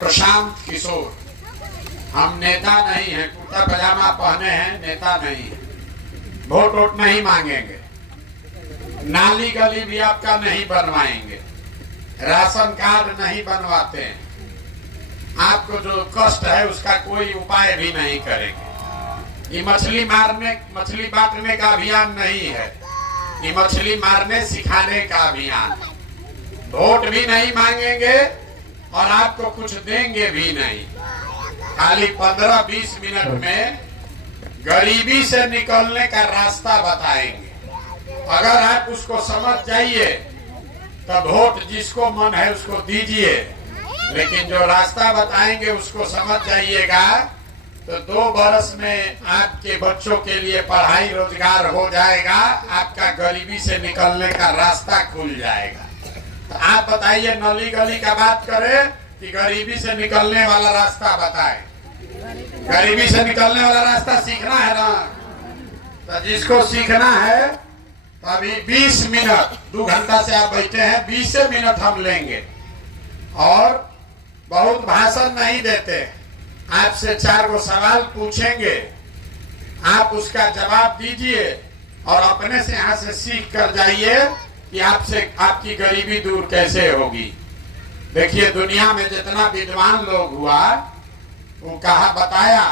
प्रशांत किशोर, हम नेता नहीं हैं, कुर्ता पजामा पहने हैं, नेता नहीं है। वोट वोट नहीं मांगेंगे, नाली गली भी आपका नहीं बनवाएंगे, राशन कार्ड नहीं बनवाते हैं, आपको जो कष्ट है उसका कोई उपाय भी नहीं करेंगे। ये मछली बांटने का अभियान नहीं है, ये मछली मारने सिखाने का अभियान। वोट भी नहीं मांगेंगे और आपको कुछ देंगे भी नहीं। खाली 15-20 मिनट में गरीबी से निकलने का रास्ता बताएंगे। अगर आप उसको समझ जाइए तो वोट जिसको मन है उसको दीजिए, लेकिन जो रास्ता बताएंगे उसको समझ जाइएगा तो 2 बरस में आपके बच्चों के लिए पढ़ाई रोजगार हो जाएगा, आपका गरीबी से निकलने का रास्ता खुल जाएगा। तो आप बताइए, नली गली का बात करें कि गरीबी से निकलने वाला रास्ता बताएं। गरीबी से निकलने वाला रास्ता सीखना है ना, तो जिसको सीखना है तो अभी 20 मिनट, 2 घंटा से आप बैठे हैं, 20 मिनट हम लेंगे और बहुत भाषण नहीं देते। आपसे 4 गो सवाल पूछेंगे, आप उसका जवाब दीजिए और अपने से यहाँ से सीख कर जाइए कि आपकी गरीबी दूर कैसे होगी। देखिए, दुनिया में जितना विद्वान लोग हुआ वो बताया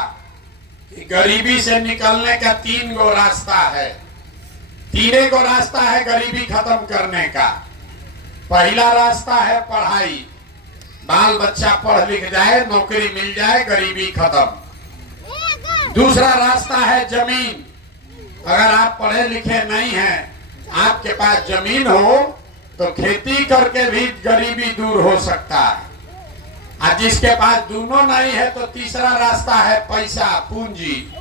कि गरीबी से निकलने का 3 गो रास्ता है। 3 गो रास्ता है गरीबी खत्म करने का। पहला रास्ता है पढ़ाई, बाल बच्चा पढ़ लिख जाए, नौकरी मिल जाए, गरीबी खत्म। दूसरा रास्ता है जमीन। अगर आप पढ़े लिखे नहीं हैं, आपके पास जमीन हो तो खेती करके भी गरीबी दूर हो सकता है। और जिसके पास दोनों नहीं है तो तीसरा रास्ता है पैसा, पूंजी।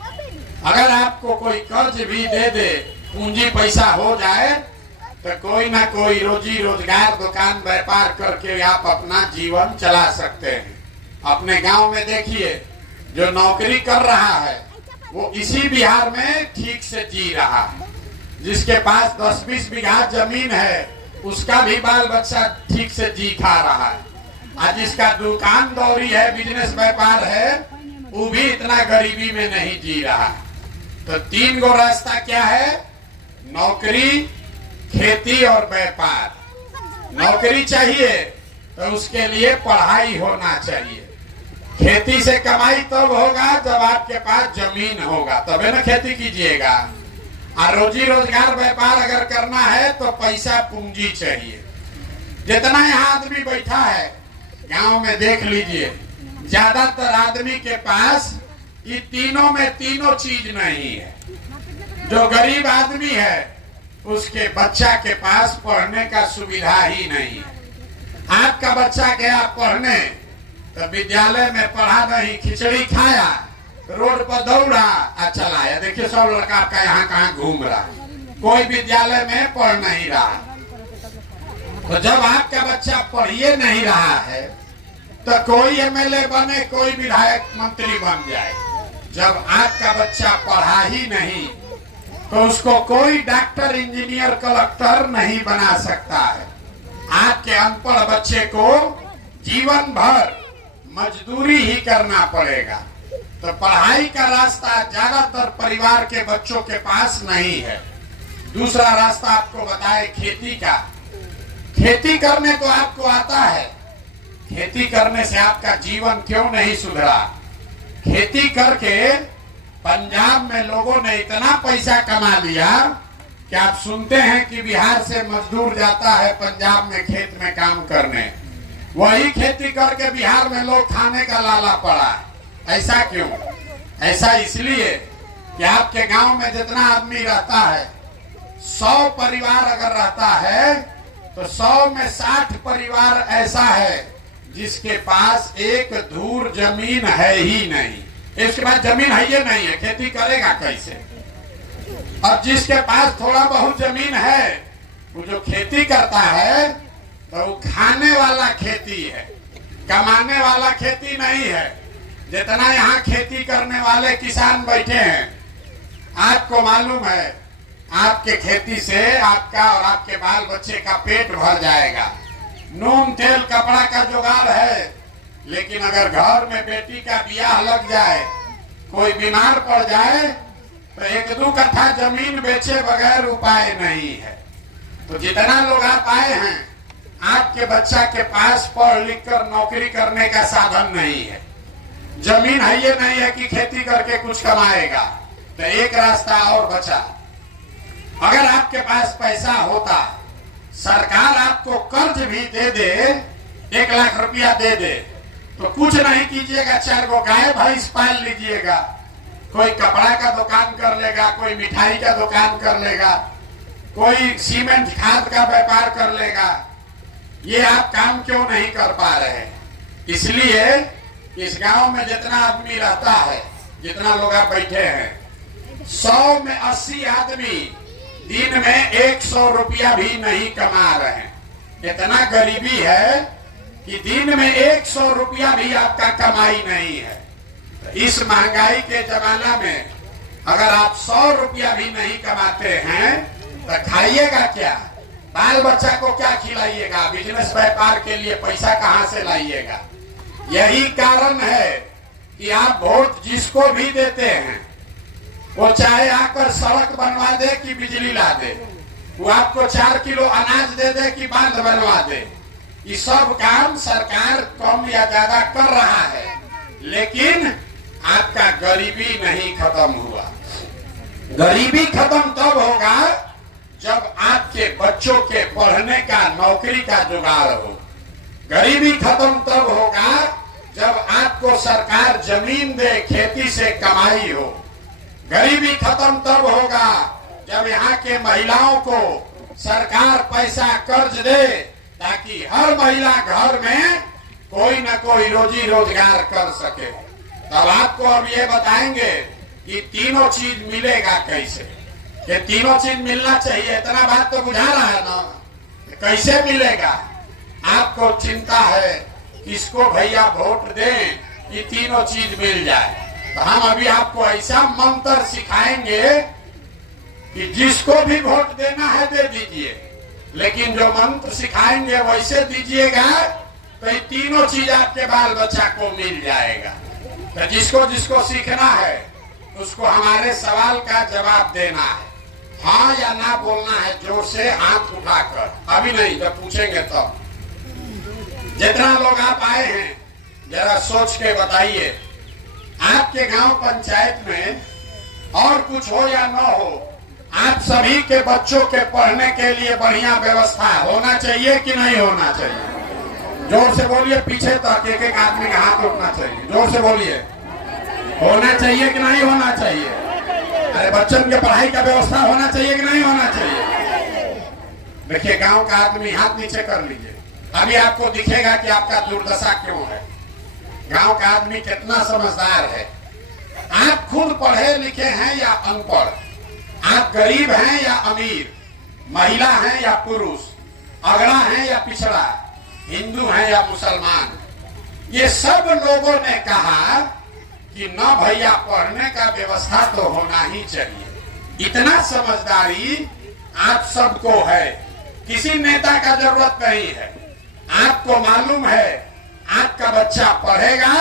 अगर आपको कोई कर्ज भी दे दे, पूंजी पैसा हो जाए तो कोई ना कोई रोजी रोजगार, दुकान व्यापार करके आप अपना जीवन चला सकते हैं। अपने गांव में देखिए, जो नौकरी कर रहा है वो इसी बिहार में ठीक से जी रहा है। जिसके पास 10-20 बीघा जमीन है उसका भी बाल बच्चा ठीक से जी खा रहा है। और जिसका दुकान दौरी है, बिजनेस व्यापार है, वो भी इतना गरीबी में नहीं जी रहा। तो 3 गो रास्ता क्या है? नौकरी, खेती और व्यापार। नौकरी चाहिए तो उसके लिए पढ़ाई होना चाहिए। खेती से कमाई तब होगा जब आपके पास जमीन होगा, तबे ना खेती कीजिएगा। और रोजी रोजगार व्यापार अगर करना है तो पैसा, पूंजी चाहिए। जितना यहाँ आदमी बैठा है गांव में देख लीजिए, ज्यादातर आदमी के पास ये तीनों में तीनों चीज नहीं है। जो गरीब आदमी है उसके बच्चा के पास पढ़ने का सुविधा ही नहीं है। आपका बच्चा गया पढ़ने तो विद्यालय में पढ़ा नहीं, खिचड़ी खाया, रोड पर दौड़ा और चला आया। देखिए, सब लड़का आपका यहाँ कहाँ घूम रहा है, कोई विद्यालय में पढ़ नहीं रहा। तो जब आपका बच्चा पढ़िए नहीं रहा है तो कोई एमएलए बने, कोई विधायक मंत्री बन जाए। जब आपका बच्चा पढ़ा ही नहीं तो उसको कोई डॉक्टर, इंजीनियर, कलेक्टर नहीं बना सकता है। आपके अनपढ़ बच्चे को जीवन भर मजदूरी ही करना पड़ेगा। तो पढ़ाई का रास्ता ज्यादातर परिवार के बच्चों के पास नहीं है। दूसरा रास्ता आपको बताए खेती का। खेती करने को आपको आता है, खेती करने से आपका जीवन क्यों नहीं सुधरा? खेती करके पंजाब में लोगों ने इतना पैसा कमा लिया कि आप सुनते हैं कि बिहार से मजदूर जाता है पंजाब में खेत में काम करने। वही खेती करके बिहार में लोग खाने का लाला पड़ा है। ऐसा क्यों? ऐसा इसलिए कि आपके गांव में जितना आदमी रहता है, 100 परिवार अगर रहता है तो 100 में 60 परिवार ऐसा है जिसके पास एक धूर जमीन है ही नहीं। इसके पास जमीन है ही नहीं है, खेती करेगा कैसे? और जिसके पास थोड़ा बहुत जमीन है, वो जो खेती करता है तो वो खाने वाला खेती है, कमाने वाला खेती नहीं है। जितना यहाँ खेती करने वाले किसान बैठे हैं, आपको मालूम है आपके खेती से आपका और आपके बाल बच्चे का पेट भर जाएगा। नून तेल कपड़ा का जुगाड़ है, लेकिन अगर घर में बेटी का ब्याह लग जाए, कोई बीमार पड़ जाए, तो 1-2 कट्ठा जमीन बेचे बगैर उपाय नहीं है। तो जितना लोग आप आए हैं, आपके बच्चा के पास पढ़ लिख कर नौकरी करने का साधन नहीं है, जमीन है, ये नहीं है कि खेती करके कुछ कमाएगा, तो एक रास्ता और बचा। अगर आपके पास पैसा होता, सरकार आपको कर्ज भी दे दे, 1 लाख रुपया दे दे, तो कुछ नहीं कीजिएगा, 4 गो गाय भैंस पाल लीजिएगा, कोई कपड़ा का दुकान कर लेगा, कोई मिठाई का दुकान कर लेगा, कोई सीमेंट खाद का व्यापार कर लेगा। ये आप काम क्यों नहीं कर पा रहे? इसलिए इस गांव में जितना आदमी रहता है, जितना लोग आप बैठे हैं, 100 में 80 आदमी दिन में 100 रुपया भी नहीं कमा रहे हैं। इतना गरीबी है कि दिन में 100 रुपया भी आपका कमाई नहीं है। तो इस महंगाई के जमाना में अगर आप 100 रुपया भी नहीं कमाते हैं, तो खाइएगा क्या? बाल बच्चा को क्या खिलाइएगा? बिजनेस व्यापार के लिए पैसा कहां से लाइएगा? यही कारण है कि आप वोट जिसको भी देते हैं, वो चाहे आकर सड़क बनवा दे कि बिजली ला दे, वो आपको 4 किलो अनाज दे दे कि बांध बनवा दे, ये सब काम सरकार कम या ज्यादा कर रहा है, लेकिन आपका गरीबी नहीं खत्म हुआ। गरीबी खत्म तब होगा जब आपके बच्चों के पढ़ने का, नौकरी का जुगाड़ हो। गरीबी खत्म तब होगा जब आपको सरकार जमीन दे, खेती से कमाई हो। गरीबी खत्म तब होगा जब यहाँ के महिलाओं को सरकार पैसा कर्ज दे, ताकि हर महिला घर में कोई न कोई रोजी रोजगार कर सके। तब आपको अब ये बताएंगे कि तीनों चीज मिलेगा कैसे। ये तीनों चीज मिलना चाहिए, इतना बात तो बुझा रहा है ना? कैसे मिलेगा? आपको चिंता है किसको भैया वोट दें कि तीनों चीज मिल जाए। तो हम अभी आपको ऐसा मंत्र सिखाएंगे कि जिसको भी वोट देना है दे दीजिए, लेकिन जो मंत्र सिखाएंगे वैसे दीजिएगा तो ये तीनों चीज आपके बाल बच्चा को मिल जाएगा। तो जिसको जिसको सीखना है उसको हमारे सवाल का जवाब देना है, हाँ या ना बोलना है, जोर से हाथ उठाकर। अभी नहीं, जब पूछेंगे तब। तो जितना लोग आप आए हैं, जरा सोच के बताइए, आपके गांव पंचायत में और कुछ हो या न हो, आप सभी के बच्चों के पढ़ने के लिए बढ़िया व्यवस्था होना चाहिए कि नहीं होना चाहिए? जोर से बोलिए, पीछे तक एक आदमी का हाथ उठना चाहिए। जोर से बोलिए, होना चाहिए कि नहीं होना चाहिए? अरे बच्चों के पढ़ाई का व्यवस्था होना चाहिए कि नहीं होना चाहिए? देखिए, गांव का आदमी हाथ नीचे कर लीजिए, अभी आपको दिखेगा कि आपका दुर्दशा क्यों है। गांव का आदमी कितना समझदार है। आप खुद पढ़े लिखे हैं या अनपढ़, आप गरीब हैं या अमीर, महिला हैं या पुरुष, अगड़ा हैं या पिछड़ा, हिंदू हैं या मुसलमान, ये सब लोगों ने कहा कि न भैया पढ़ने का व्यवस्था तो होना ही चाहिए। इतना समझदारी आप सबको है, किसी नेता का जरूरत नहीं है। आपको मालूम है आपका बच्चा पढ़ेगा,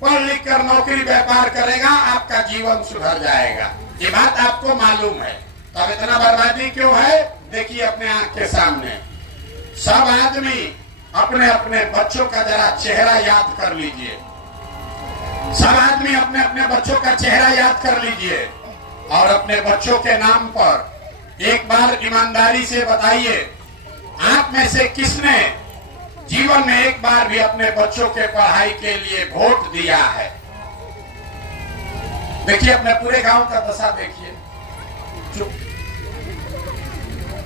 पढ़ लिख कर नौकरी व्यापार करेगा, आपका जीवन सुधर जाएगा, ये बात आपको मालूम है। तब इतना बर्बादी क्यों है? देखिए अपने आंख के सामने, सब आदमी अपने अपने बच्चों का जरा चेहरा याद कर लीजिए। सब आदमी अपने अपने बच्चों का चेहरा याद कर लीजिए और अपने बच्चों के नाम पर एक बार ईमानदारी से बताइए, आप में से किसने जीवन में एक बार भी अपने बच्चों के पढ़ाई के लिए वोट दिया है? देखिए अपने पूरे गांव का दशा देखिए।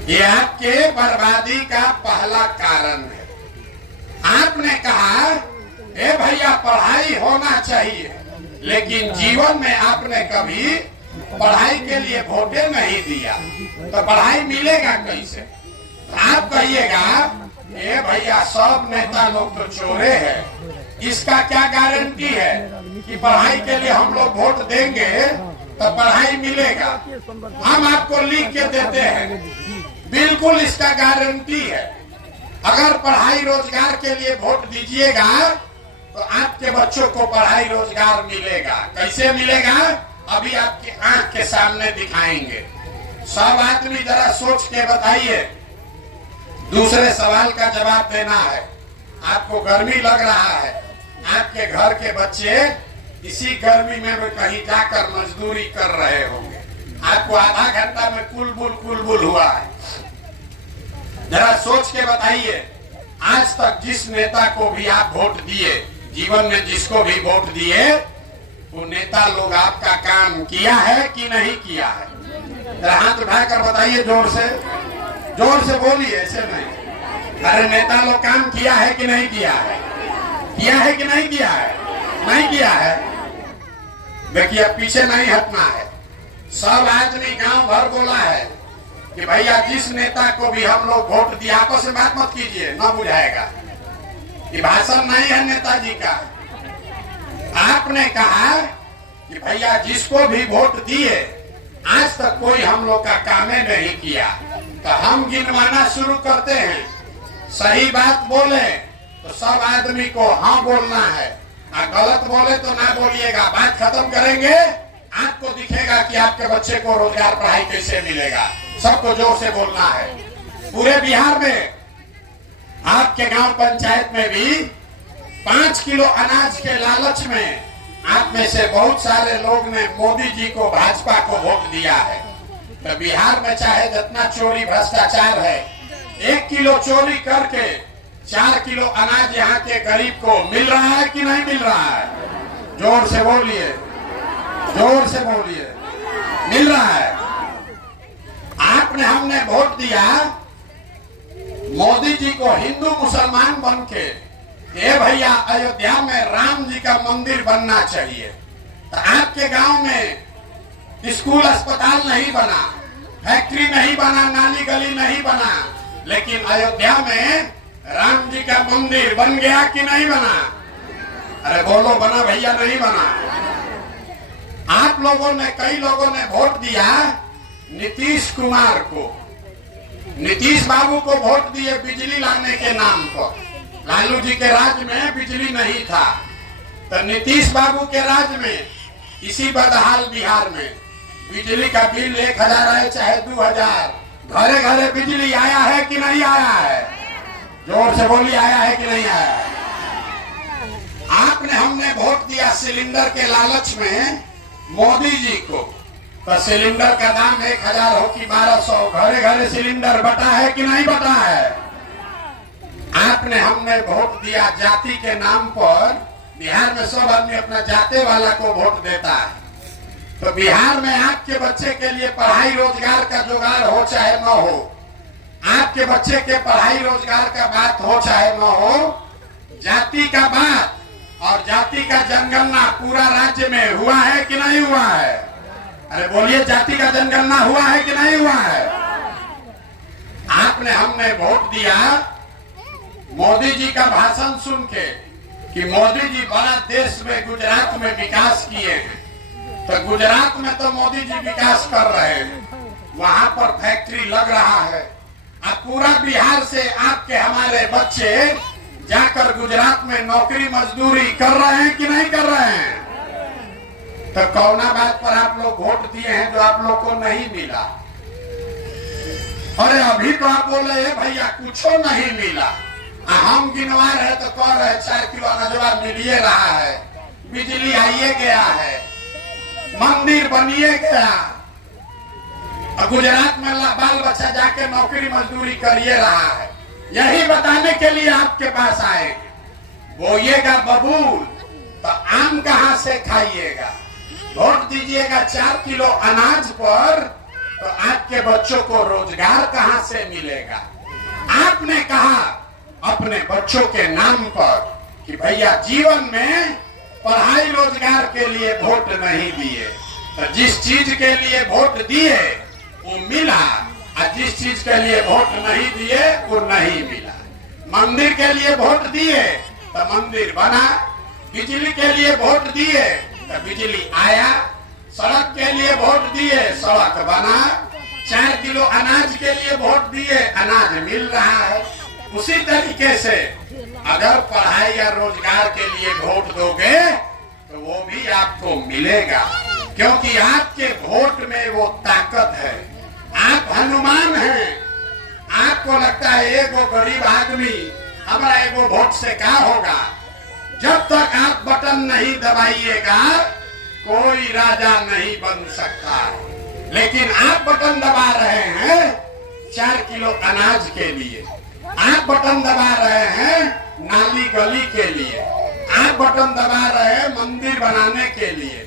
ये आपके बर्बादी का पहला कारण है। आपने कहा ए भैया पढ़ाई होना चाहिए, लेकिन जीवन में आपने कभी पढ़ाई के लिए वोटे नहीं दिया, तो पढ़ाई मिलेगा कैसे? आप कहिएगा ए भैया सब नेता लोग तो चोरे हैं, इसका क्या गारंटी है कि पढ़ाई के लिए हम लोग वोट देंगे तो पढ़ाई मिलेगा? हम आपको लिख के देते हैं, बिल्कुल इसका गारंटी है। अगर पढ़ाई रोजगार के लिए वोट दीजिएगा तो आपके बच्चों को पढ़ाई रोजगार मिलेगा। कैसे मिलेगा अभी आपकी आंख के सामने दिखाएंगे। सब आदमी जरा सोच के बताइए। दूसरे सवाल का जवाब देना है। आपको गर्मी लग रहा है, आपके घर के बच्चे इसी गर्मी में भी कहीं जाकर मजदूरी कर रहे होंगे, आपको आधा घंटा में कुलबुल हुआ है। जरा सोच के बताइए, आज तक जिस नेता को भी आप वोट दिए, जीवन में जिसको भी वोट दिए, वो नेता लोग आपका काम किया है कि नहीं किया है? जरा हाथ उठाकर बताइए, जोर से बोलिए, ऐसे नहीं। अरे नेता लोग काम किया है कि नहीं किया है? किया है कि नहीं किया है? नहीं किया है। देखिए पीछे नहीं हटना है। सब आदमी गांव भर बोला है कि भैया जिस नेता को भी हम लोग वोट दिया, आपस में बात मत कीजिए, न बुझाएगा। ये भाषण नहीं है नेताजी का। आपने कहा कि भैया जिसको भी वोट दिए, आज तक कोई हम लोग का काम नहीं किया, तो हम गिनवाना शुरू करते हैं। सही बात बोले तो सब आदमी को हाँ बोलना है, और गलत बोले तो ना बोलिएगा। बात खत्म करेंगे, आपको दिखेगा कि आपके बच्चे को रोजगार पढ़ाई कैसे मिलेगा। सबको जोर से बोलना है। पूरे बिहार में आपके गांव पंचायत में भी 5 किलो अनाज के लालच में आप में से बहुत सारे लोग ने मोदी जी को, भाजपा को वोट दिया है। तो बिहार में चाहे जितना चोरी भ्रष्टाचार है, 1 किलो चोरी करके 4 किलो अनाज यहाँ के गरीब को मिल रहा है कि नहीं मिल रहा है? जोर से बोलिए, जोर से बोलिए। मिल रहा है। आपने हमने वोट दिया मोदी जी को हिंदू मुसलमान बन के, ये भैया अयोध्या में राम जी का मंदिर बनना चाहिए। तो आपके गांव में स्कूल अस्पताल नहीं बना, फैक्ट्री नहीं बना, नाली गली नहीं बना, लेकिन अयोध्या में राम जी का मंदिर बन गया कि नहीं बना? अरे बोलो, बना भैया नहीं बना? आप लोगों ने, कई लोगों ने वोट दिया नीतीश कुमार को। नीतीश बाबू को वोट दिए बिजली लाने के नाम पर। लालू जी के राज में बिजली नहीं था, तो नीतीश बाबू के राज में इसी बदहाल बिहार में बिजली का बिल 1000 है चाहे 2000, घरे घरे बिजली आया है कि नहीं आया है? जोर से बोलिए, आया है कि नहीं आया? आपने हमने वोट दिया सिलेंडर के लालच में मोदी जी को, तो सिलेंडर का दाम 1000 हो कि 1200, घरे घरे सिलेंडर बटा है कि नहीं बटा है? आपने हमने वोट दिया जाति के नाम पर। बिहार में सब आदमी अपना जाते वाला को वोट देता है। तो बिहार में आपके बच्चे के लिए पढ़ाई रोजगार का जुगाड़ हो चाहे न हो, आपके बच्चे के पढ़ाई रोजगार का बात हो चाहे न हो, जाति का बात और जाति का जनगणना पूरा राज्य में हुआ है कि नहीं हुआ है? अरे बोलिए, जाति का जनगणना हुआ है कि नहीं हुआ है? आपने हमने वोट दिया मोदी जी का भाषण सुन के कि मोदी जी बड़ा देश में, गुजरात में विकास किए हैं। तो गुजरात में तो मोदी जी विकास कर रहे हैं, वहां पर फैक्ट्री लग रहा है। अब पूरा बिहार से आपके हमारे बच्चे जाकर गुजरात में नौकरी मजदूरी कर रहे हैं कि नहीं कर रहे हैं? तो कौना बात पर आप लोग वोट दिए हैं जो आप लोग को नहीं मिला? अरे अभी तो आप बोले भैया कुछ नहीं मिला, हम गिनवा रहे तो कह रहे 4 किलो अनाजवा मिलिए रहा है, बिजली आइए गया है, मंदिर बनिए गया, और गुजरात में बाल बच्चा जाके नौकरी मजदूरी करिए रहा है। यही बताने के लिए आपके पास आए। बोइएगा बबूल तो आम कहां से खाइएगा? वोट दीजिएगा 4 किलो अनाज पर, तो आपके बच्चों को रोजगार कहां से मिलेगा? आपने कहा अपने बच्चों के नाम पर कि भैया जीवन में पढ़ाई रोजगार के लिए वोट नहीं दिए, तो जिस चीज के लिए वोट दिए वो मिला, और जिस चीज के लिए वोट नहीं दिए वो नहीं मिला। मंदिर के लिए वोट दिए तो मंदिर बना, बिजली के लिए वोट दिए तो बिजली आया, सड़क के लिए वोट दिए सड़क बना, 4 किलो अनाज के लिए वोट दिए अनाज मिल रहा है। उसी तरीके से अगर पढ़ाई या रोजगार के लिए वोट दोगे तो वो भी आपको मिलेगा, क्योंकि आपके वोट में वो ताकत है। आप हनुमान हैं, आपको लगता है एगो गरीब आदमी हमारा एगो वोट से क्या होगा। जब तक आप बटन नहीं दबाइएगा कोई राजा नहीं बन सकता। लेकिन आप बटन दबा रहे हैं 4 किलो अनाज के लिए, आप बटन दबा रहे हैं नाली गली के लिए, आप बटन दबा रहे हैं मंदिर बनाने के लिए,